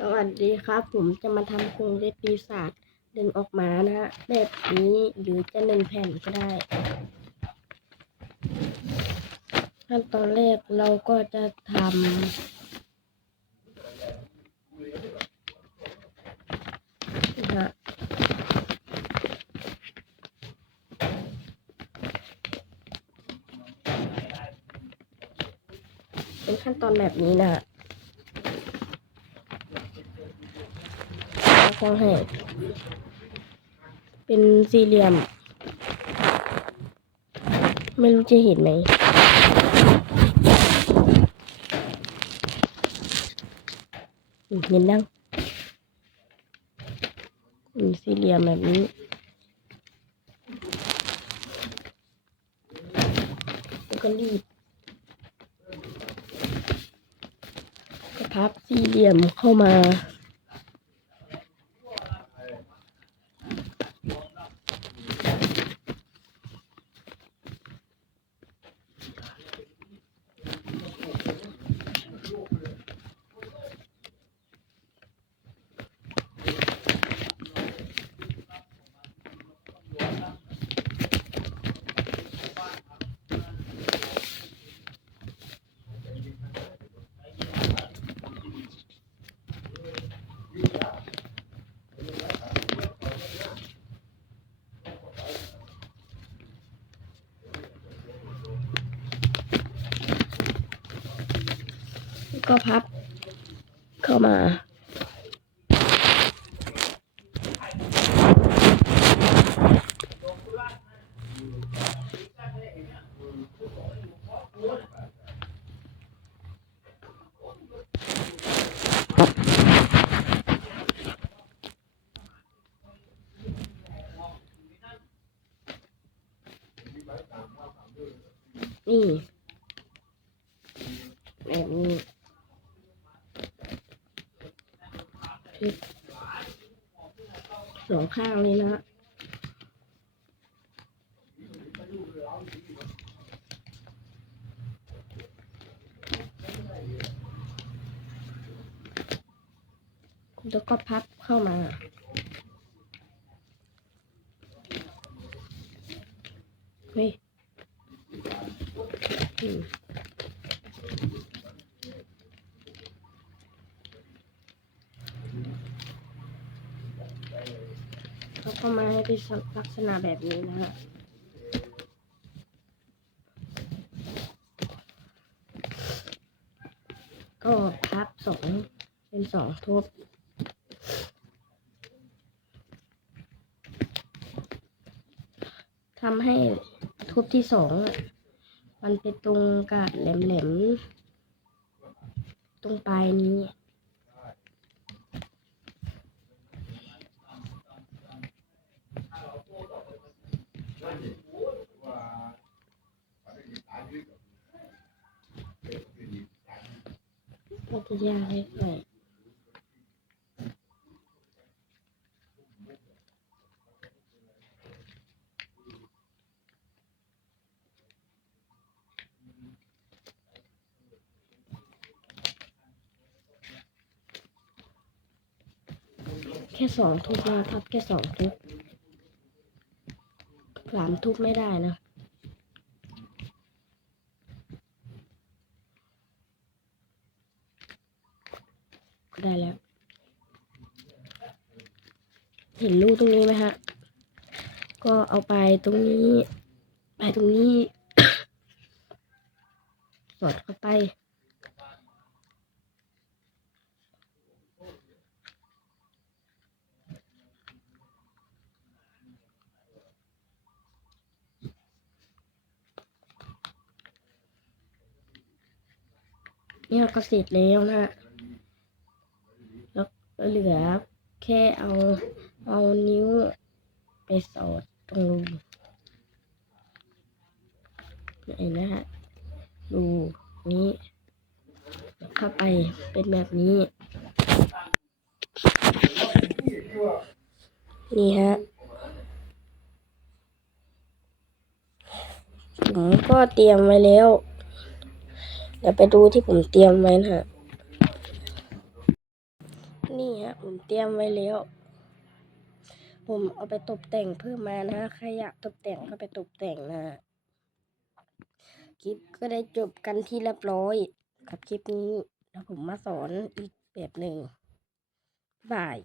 สวัสดีครับ ผมจะมาทำโครงเล็บปีศาจดึงออกมานะฮะแบบนี้หรือจะหนึ่งแผ่นก็ได้ ขั้นตอนแรกเราก็จะทำนะฮะเป็นขั้นตอนแบบนี้นะ ฮะแล้วก็ให้เป็นสี่เหลี่ยม ไม่รู้จะเห็นไหมเห็นยังอืมสี่เหลี่ยมแบบนี้แล้วก็รีดก็พับสี่เหลี่ยมเข้ามา ก็พับเข้ามานี่แบบนี้ พลิกสองข้างเลยนะฮะแล้วก็พับเข้ามาเฮ้ยอืม เขามาให้เป็นลักษณะแบบนี้นะฮะก็พับสองเป็นสองทบทำให้ทุบที่สองอะมันไปตรงกาดแหลมๆ ตรงปลายนี้ ก็จะยากให้หน่อยแค่สองทุบนะครับแค่สองทุบ สามทุบไม่ได้นะก็ได้แล้ว เห็นรูตรงนี้ไหมฮะ ก็เอาไปตรงนี้ ไปตรงนี้สอดเข้าไป นี่เราก็เสร็จแล้วนะฮะแล้วเหลือแค่เอาเอานิ้วไปสอดตรงรูเห็นนะฮะรูนี้เข้าไปเป็นแบบนี้ นี่ฮะผมก็เตรียมไว้แล้ว ดี๋ยวไปดูที่ผมเตรียมไว้นะฮะ นี่ฮะผมเตรียมไว้แล้ว ผมเอาไปตกแต่งเพิ่มมานะใครอยากตกแต่งก็ไปตกแต่งนะ คลิปก็ได้จบกันที่เรียบร้อย กับคลิปนี้แล้วผมมาสอนอีกแบบหนึ่งบาย